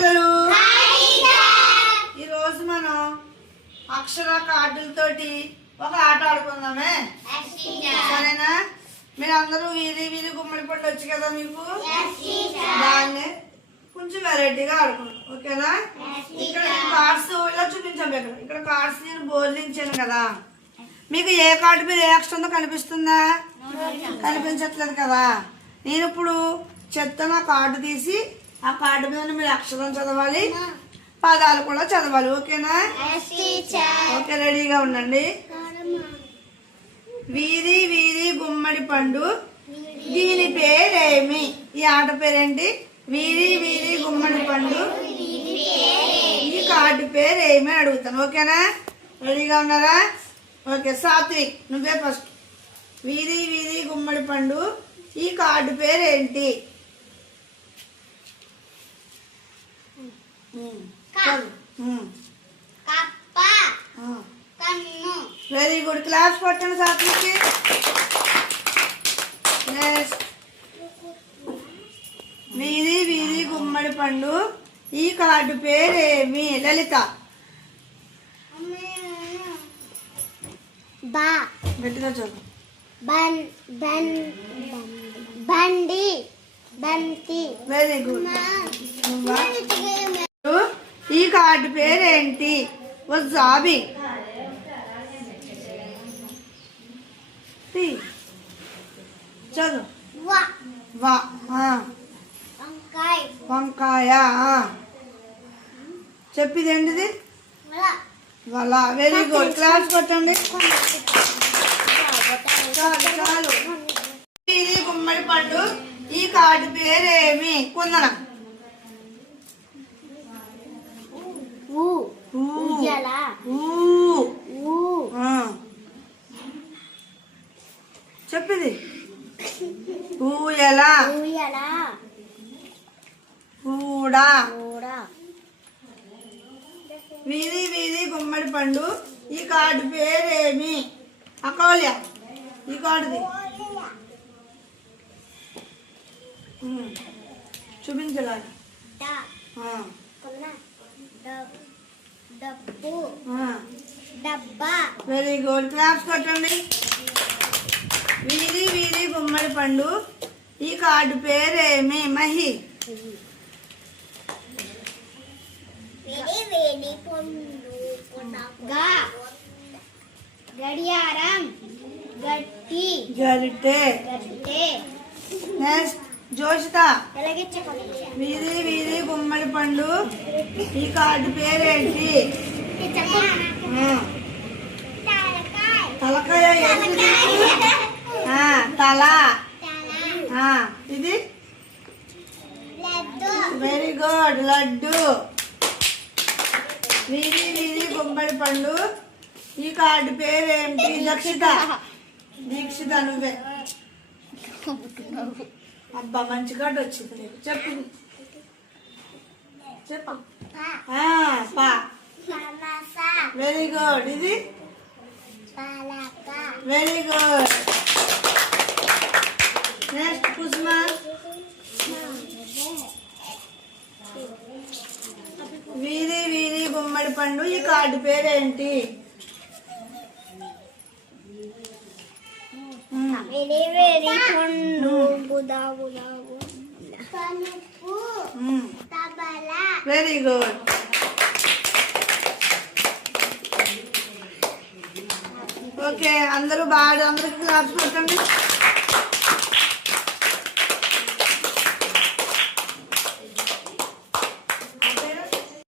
పిల్లలు ఈరోజు మనం అక్షర కార్డులతోటి ఒక ఆట ఆడుకుందామే. సరేనా? మీరు అందరూ వీధి వీధి గుమ్మడి పండు వచ్చు కదా మీకు? దాన్ని కొంచెం వెరైటీగా ఆడుకుందాం. ఓకేనా? ఇక్కడ కార్డ్స్ ఇలా చూపించాము ఇక్కడ ఇక్కడ కార్డ్స్ నేను బోర్లించాను కదా. మీకు ఏ కార్డు మీద ఏ అక్షరంతో కనిపిస్తుందా? కనిపించట్లేదు కదా. నేను ఇప్పుడు చెత్తన కార్డు తీసి ఆ కార్డు మీద మీరు అక్షరం చదవాలి. పదాలు కూడా చదవాలి ఓకేనా? ఓకే రెడీగా ఉండండి. వీధి వీధి గుమ్మడి పండు. దీని పేరేమి? ఈ ఆట పేరేంటి? వీధి వీధి గుమ్మడి పండు. ఈ కార్డు పేరు ఏమి అని అడుగుతాను ఓకేనా? రెడీగా ఉన్నారా? ఓకే సాత్విక్ నువ్వే ఫస్ట్ వీధి వీధి గుమ్మడి పండు. ఈ కార్డు పేరు వెరీ గుడ్. క్లాస్ కొట్టండి సాత్విక్కి నెక్స్ట్ వీధి వీధి గుమ్మడి పండు. ఈ కార్డు పేరేమి? లలిత. బా. గట్టిగా చూడు బన్ బన్ బండి బంతి. వెరీ గుడ్ ఈ కార్డు పేరేంటి? ఓ జాబి తీ. చదువు. వా. వంకాయ. చెప్పిది ఏంటిది వల. వాళ్ళ వెరీ గుడ్ క్లాస్ కొట్టండి. చాలు చాలు. ఇది గుమ్మడి పండు ఈ కార్డు పేరేమి? కుందన. చెప్పిది. ఊయల. కూడా వీధి వీధి గుమ్మడి పండు. ఈ కార్డు పేరేమి? అకౌల్య ఈ కార్డుది. ఆ. డబ్బా. Very good. క్లాప్స్ కొట్టండి. వీధి వీధి గుమ్మడి పండు. ఈ కార్డు పేరేమి మహి. వేడి వేడి పండు. గా. గడియారం. గట్టి. గరిటె. గట్టే నెక్స్ట్ జోషిత. వీధి వీధి గుమ్మడి పండు. ఈ కార్డు పేరేంటి ఆ. తలకాయ ఏంటిది? ఆ, తల ఆ, ఇది వెరీ గుడ్ లడ్డు వీధి వీధి గుమ్మడి పండు. ఈ కార్డు పేరేంటి? దక్షిత. దీక్షిత నువ్వే. అబ్బా మంచి కార్డు వచ్చింది నీకు. చెప్పు. చెప్పు. వెరీ గుడ్ ఇది? వెరీ గుడ్ నెక్స్ట్ కుసుమ వీధి వీధి గుమ్మడి పండు ఈ కార్డు పేరేంటి? వెరీ గుడ్ ఓకే అందరూ బాగా అందరికి క్లాప్స్ కొట్టండి